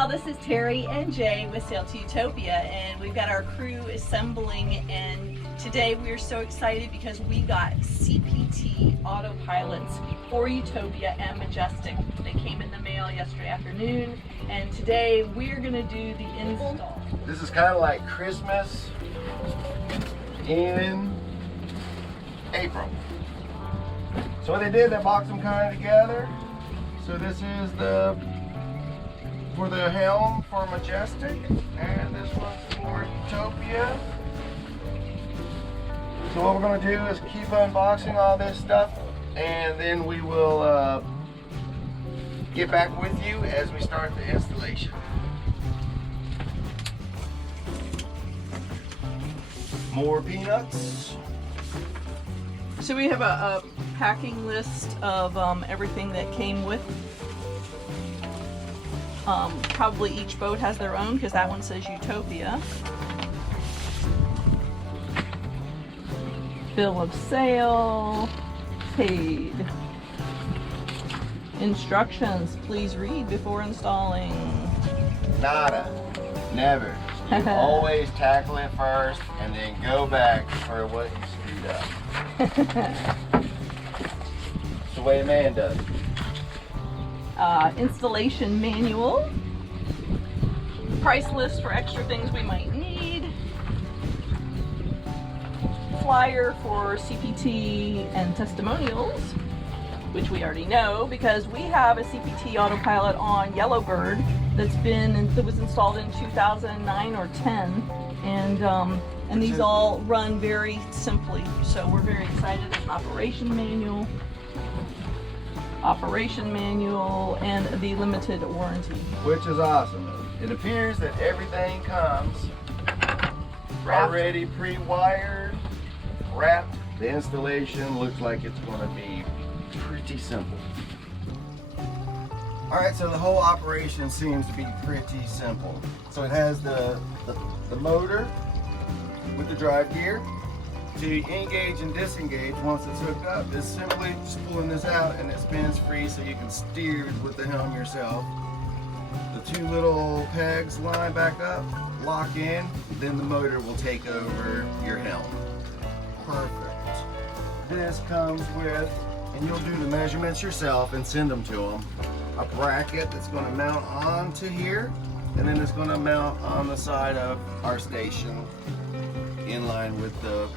y'all, this is Terry and Jay with Sail to Utopia, and we've got our crew assembling, and today we are so excited because we got CPT Autopilots for Utopia and Majestic. They came in the mail yesterday afternoon, and today we're going to do the install. This is kind of like Christmas in April. So what they did, they boxed them kind of together. So this is for the helm for Majestic, and this one's for Utopia. So what we're going to do is keep unboxing all this stuff, and then we will get back with you as we start the installation. More peanuts. So we have a packing list of everything that came with. Probably each boat has their own because that one says Utopia. Bill of sale, paid. Instructions, please read before installing. Nada, never. You always tackle it first and then go back for what you screwed up. It's the way a man does it. Installation manual, price list for extra things we might need, flyer for CPT and testimonials, which we already know because we have a CPT Autopilot on Yellowbird that was installed in 2009 or 10, and these all run very simply, so we're very excited. It's an operation manual, and the limited warranty. Which is awesome. It appears that everything comes already pre-wired, wrapped. The installation looks like it's going to be pretty simple. Alright, so the whole operation seems to be pretty simple. So it has the motor with the drive gear. To engage and disengage once it's hooked up is simply just pulling this out, and it spins free so you can steer with the helm yourself. The two little pegs line back up, lock in, then the motor will take over your helm. Perfect. This comes with, and you'll do the measurements yourself and send them to them, a bracket that's going to mount onto here, and then it's going to mount on the side of our station in line with the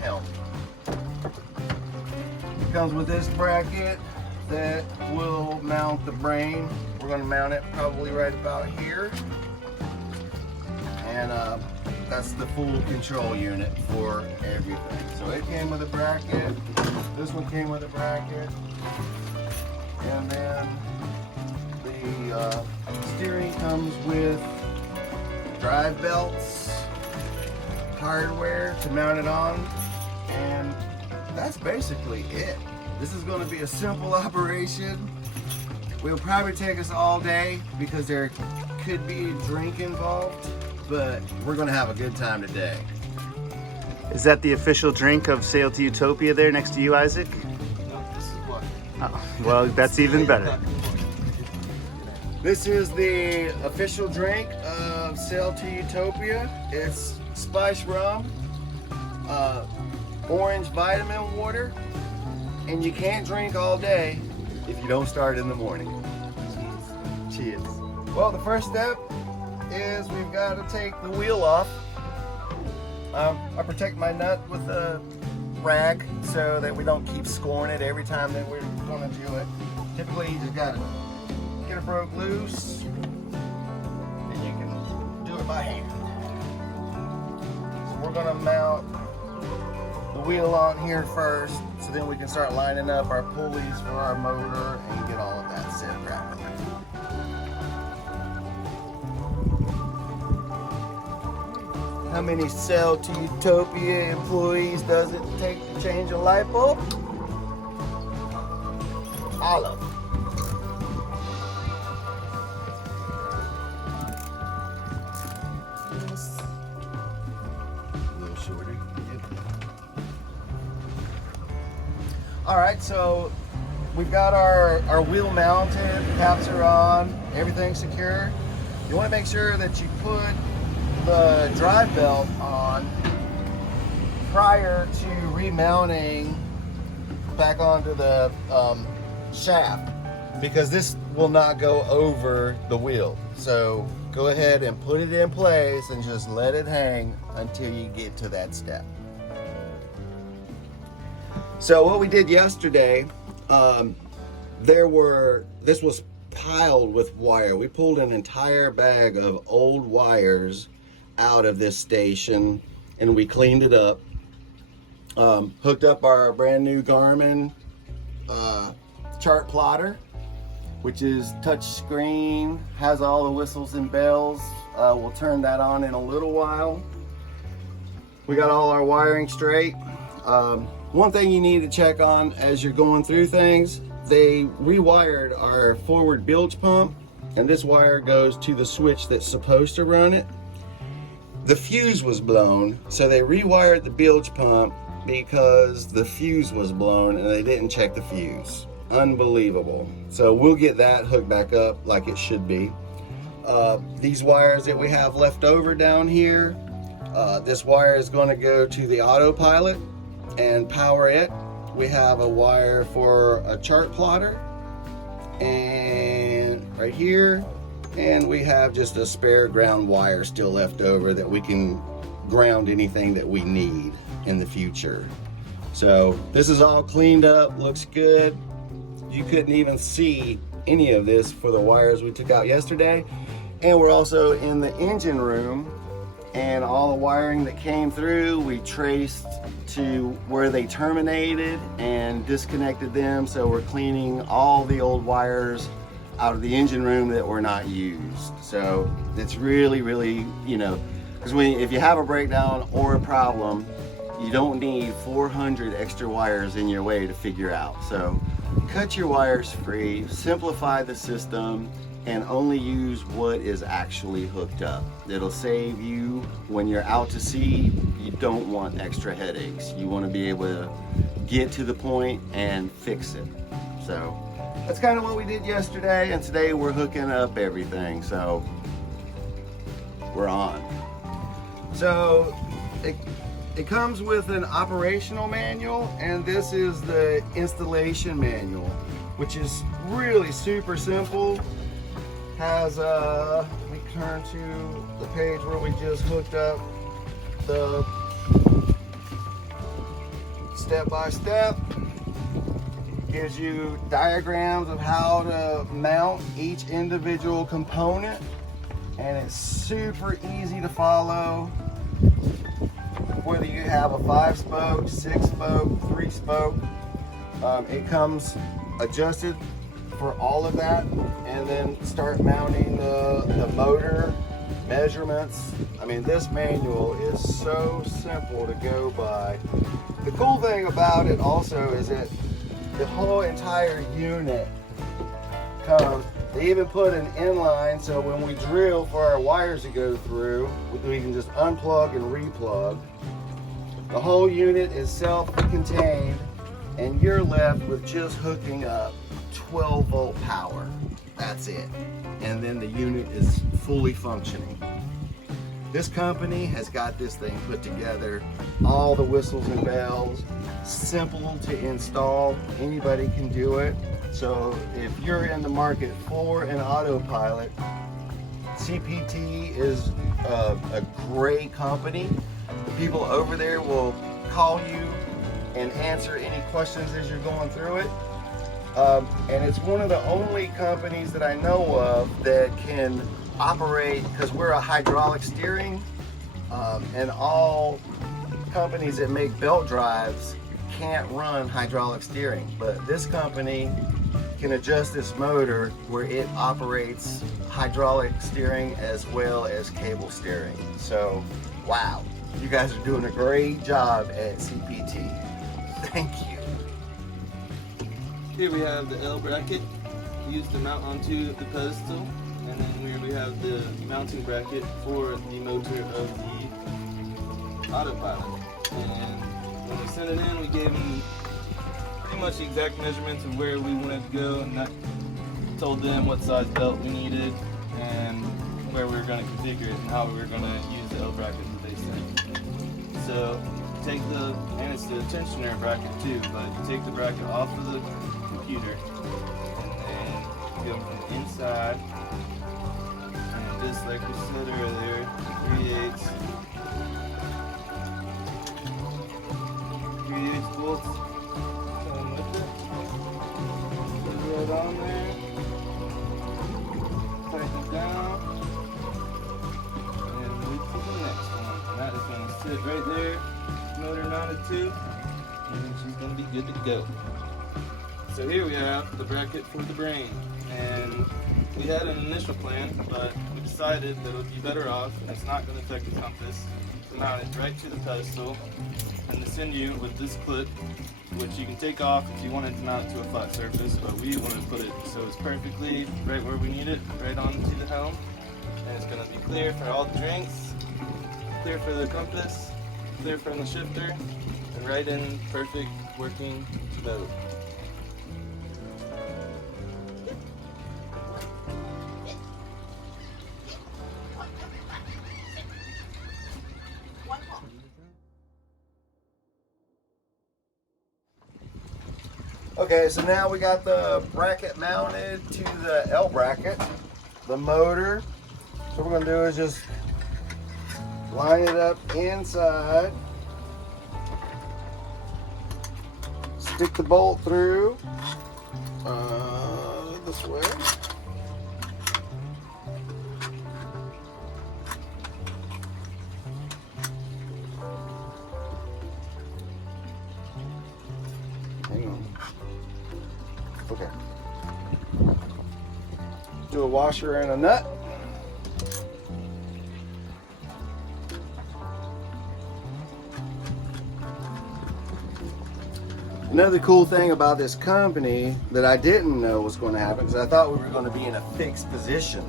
helm. It comes with this bracket that will mount the brain. We're going to mount it probably right about here, and that's the full control unit for everything. So it came with a bracket, this one came with a bracket, and then the steering comes with drive belts, hardware to mount it on, and that's basically it. This is going to be a simple operation. It'll probably take us all day because there could be a drink involved, but we're going to have a good time today. Is that the official drink of Sail to Utopia there next to you, Isaac? No, this is what. Oh, well, that's even better. This is the official drink of Sail to Utopia. It's spice rum, orange vitamin water, and you can't drink all day if you don't start in the morning. Cheers. Well, the first step is we've got to take the wheel off. I protect my nut with a rag so that we don't keep scoring it every time that we're going to do it. Typically, you just got to get it broke loose, and you can do it by hand. So we're going to mount the wheel on here first, so then we can start lining up our pulleys for our motor and get all of that set properly. How many Sail to Utopia employees does it take to change a light bulb? All of them. A little shorter. All right, so we've got our wheel mounted, caps are on, everything's secure. you want to make sure that you put the drive belt on prior to remounting back onto the shaft, because this will not go over the wheel. So go ahead and put it in place and just let it hang until you get to that step. So what we did yesterday, this was piled with wire. We pulled an entire bag of old wires out of this station and we cleaned it up. Hooked up our brand new Garmin chart plotter, which is touch screen, has all the whistles and bells. We'll turn that on in a little while. We got all our wiring straight. One thing you need to check on as you're going through things, they rewired our forward bilge pump, and this wire goes to the switch that's supposed to run it. The fuse was blown, so they rewired the bilge pump because the fuse was blown and they didn't check the fuse. Unbelievable. So we'll get that hooked back up like it should be. These wires that we have left over down here, this wire is going to go to the autopilot and power it. We have a wire for a chart plotter and right here, and we have just a spare ground wire still left over that we can ground anything that we need in the future. So this is all cleaned up, looks good. You couldn't even see any of this for the wires we took out yesterday. And we're also in the engine room, and all the wiring that came through, we traced to where they terminated and disconnected them. So we're cleaning all the old wires out of the engine room that were not used. So it's really, really, you know, because if you have a breakdown or a problem, you don't need 400 extra wires in your way to figure out. So cut your wires free, simplify the system, and only use what is actually hooked up. It'll save you when you're out to sea. You don't want extra headaches. You want to be able to get to the point and fix it. So that's kind of what we did yesterday, and today we're hooking up everything. So we're on. So it comes with an operational manual, and this is the installation manual, which is really super simple. Has let me turn to the page where we just hooked up the step-by-step. Gives you diagrams of how to mount each individual component, and it's super easy to follow. Whether you have a 5-spoke, 6-spoke, 3-spoke, it comes adjusted for all of that, and then start mounting the motor measurements. I mean, this manual is so simple to go by. The cool thing about it also is that the whole entire unit comes. They even put an inline, so when we drill for our wires to go through, we can just unplug and replug. The whole unit is self-contained, and you're left with just hooking up 12-volt power. That's it. And then the unit is fully functioning. This company has got this thing put together. All the whistles and bells, simple to install. Anybody can do it. So if you're in the market for an autopilot, CPT is a great company. The people over there will call you and answer any questions as you're going through it. And it's one of the only companies that I know of that can operate, because we're a hydraulic steering, and all companies that make belt drives can't run hydraulic steering, but this company can adjust this motor where it operates hydraulic steering as well as cable steering. So wow, you guys are doing a great job at CPT. Thank you. Here we have the L bracket used to mount onto the pedestal, and then here we have the mounting bracket for the motor of the autopilot. And when we sent it in, we gave them pretty much the exact measurements of where we wanted to go, and that told them what size belt we needed. And where we're going to configure it and how we're going to use the L bracket and base thing. So take and it's the tensioner bracket too, but you take the bracket off of the computer and then go from inside and just like we said earlier, 3/8 bolts come with it. Put it right on there. Tighten it down. And move to the next one. And that is going to sit right there. Motor mounted too. And she's going to be good to go. So here we have the bracket for the brain. And we had an initial plan, but we decided that it would be better off, and it's not going to affect the compass, to mount it right to the pedestal and to send you with this clip, which you can take off if you wanted to mount it to a flat surface, but we wanted to put it so it's perfectly right where we need it, right onto the helm. And it's going to be clear for all the drinks, clear for the compass, clear from the shifter, and right in perfect working mode. Okay, so now we got the bracket mounted to the L bracket, the motor. So what we're gonna do is just line it up inside, stick the bolt through this way. Hang on. Okay. Do a washer and a nut. Another cool thing about this company that I didn't know was going to happen, because I thought we were going to be in a fixed position,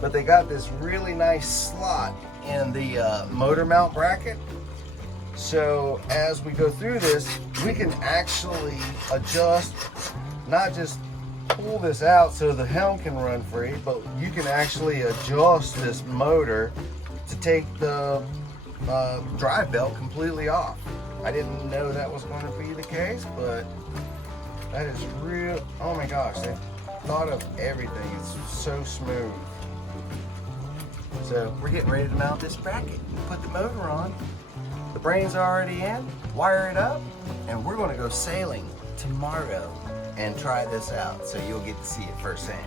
but they got this really nice slot in the motor mount bracket. So as we go through this, we can actually adjust, not just pull this out so the helm can run free, but you can actually adjust this motor to take the drive belt completely off. I didn't know that was going to be the case, but that is real. Oh my gosh, they thought of everything. It's so smooth. So we're getting ready to mount this bracket. Put the motor on. The brain's already in. Wire it up, and we're going to go sailing tomorrow and try this out, so you'll get to see it firsthand.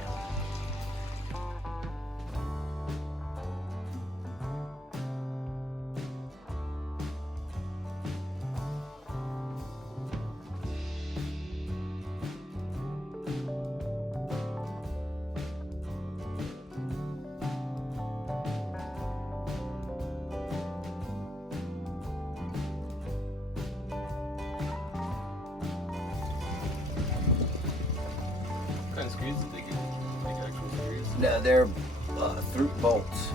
What kind of screws did they get? Like actual screws? No, they're through bolts.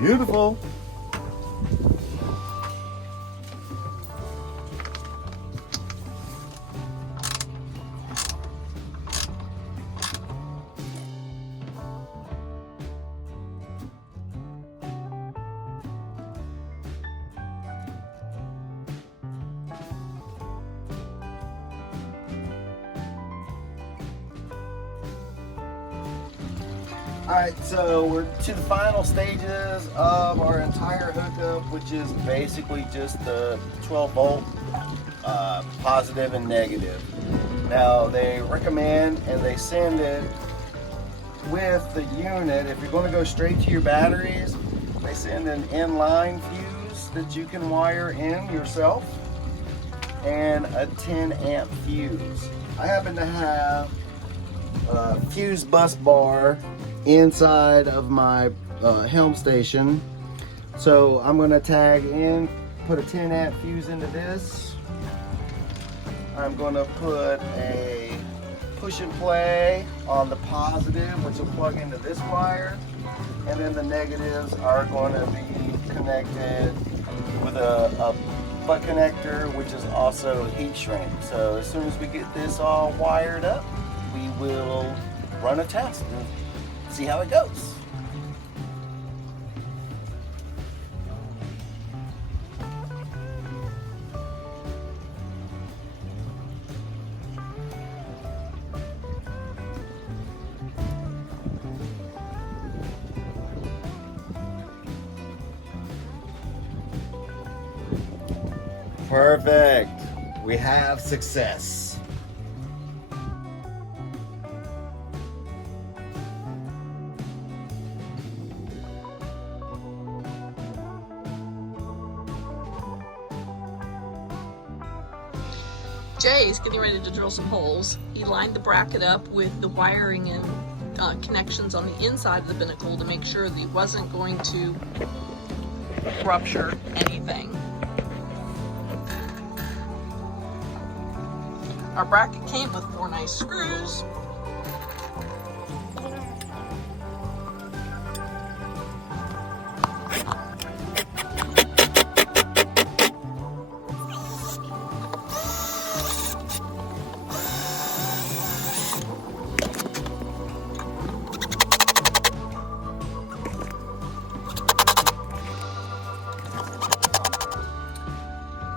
Beautiful. Alright, so we're to the final stages of our entire hookup, which is basically just the 12 volt positive and negative. Now they recommend and they send it with the unit. If you're going to go straight to your batteries, they send an inline fuse that you can wire in yourself and a 10 amp fuse. I happen to have a fuse bus bar inside of my helm station, so I'm going to tag in, put a 10 amp fuse into this. I'm going to put a push and play on the positive, which will plug into this wire, and then the negatives are going to be connected with a butt connector, which is also heat shrink. So as soon as we get this all wired up, we will run a test and see how it goes. Perfect. We have success. Jay's getting ready to drill some holes. He lined the bracket up with the wiring and connections on the inside of the binnacle to make sure that he wasn't going to rupture anything. Our bracket came with 4 nice screws.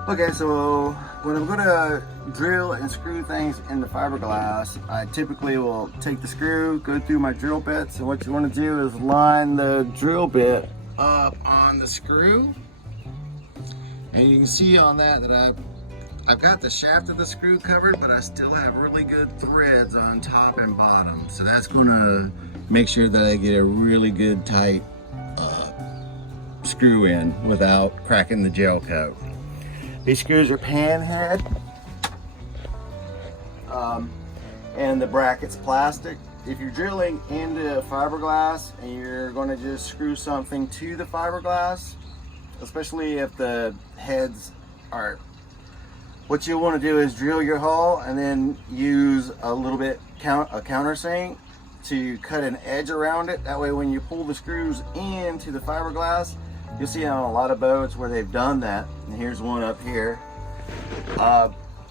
Okay, so when I'm gonna drill and screw things into fiberglass, I typically will take the screw, go through my drill bits, and what you want to do is line the drill bit up on the screw. And you can see on that I've got the shaft of the screw covered, but I still have really good threads on top and bottom. So that's gonna make sure that I get a really good tight screw in without cracking the gel coat. These screws are pan head, and the bracket's plastic. If you're drilling into fiberglass and you're going to just screw something to the fiberglass, especially if the heads are, what you want to do is drill your hole and then use a little bit a countersink to cut an edge around it. That way when you pull the screws into the fiberglass, you'll see on a lot of boats where they've done that, and here's one up here,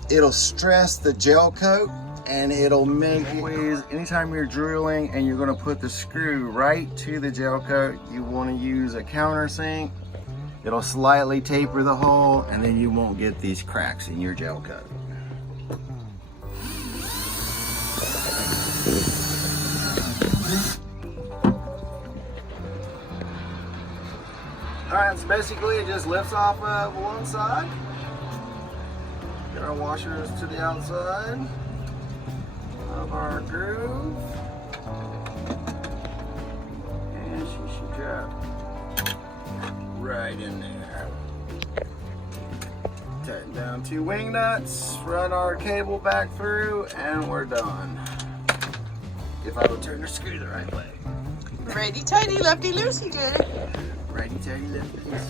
it'll stress the gel coat and it'll make ways. Anytime you're drilling and you're going to put the screw right to the gel coat, you want to use a countersink. It'll slightly taper the hole and then you won't get these cracks in your gel coat. Alright, so basically it just lifts off of one side. Get our washers to the outside of our groove. And she should drop right in there. Tighten down 2 wing nuts, run our cable back through, and we're done. If I would turn the screw the right way. Righty tighty, lefty loosey, Jay. Righty tighty lefties.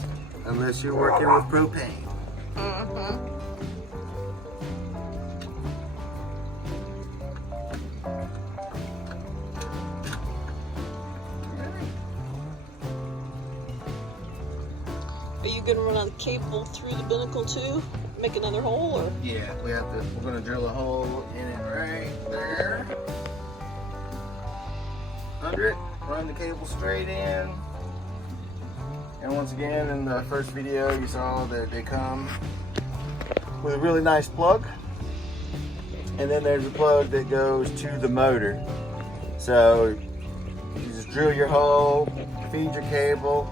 Unless you're working with propane. Mm-hmm. Are you gonna run a cable through the binnacle too? Make another hole, or? Yeah, we're gonna drill a hole in it right there. Under it, run the cable straight in. And once again, in the first video, you saw that they come with a really nice plug. And then there's a plug that goes to the motor. So you just drill your hole, feed your cable,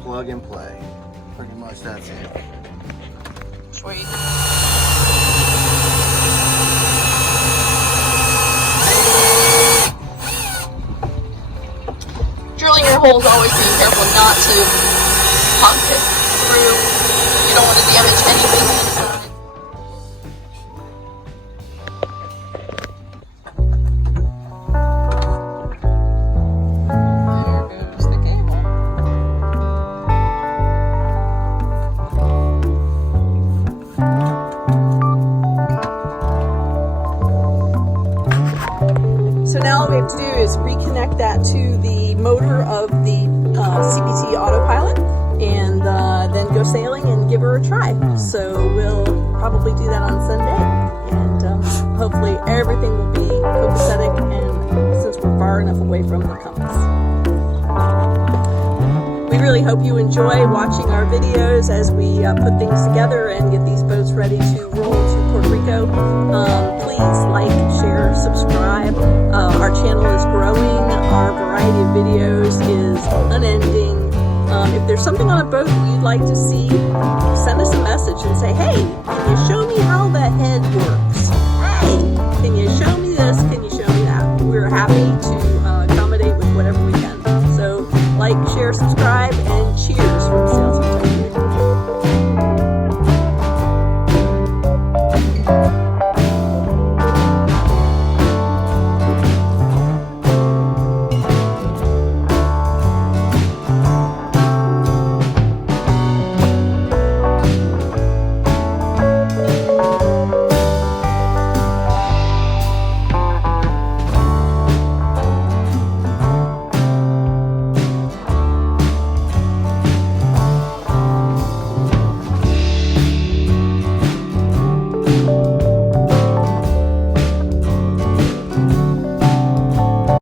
plug and play. Pretty much that's it. Sweet. Drilling your holes, always being careful not to pump it through. You don't want to damage anything inside. There goes the cable. So now all we have to do is reconnect that to the motor of the CPT Autopilot and then go sailing and give her a try. So we'll probably do that on Sunday, and hopefully everything will be copacetic, and since we're far enough away from the compass. We really hope you enjoy watching our videos as we put things together and get these boats ready to roll to Puerto Rico. Please like, share, subscribe. Our channel is growing. Our variety of videos is unending. If there's something on a boat that you'd like to see, send us a message and say, hey, can you show me how the head works? Hey, can you show me this? Can you show me that? We're happy to accommodate with whatever we can. So like, share, subscribe.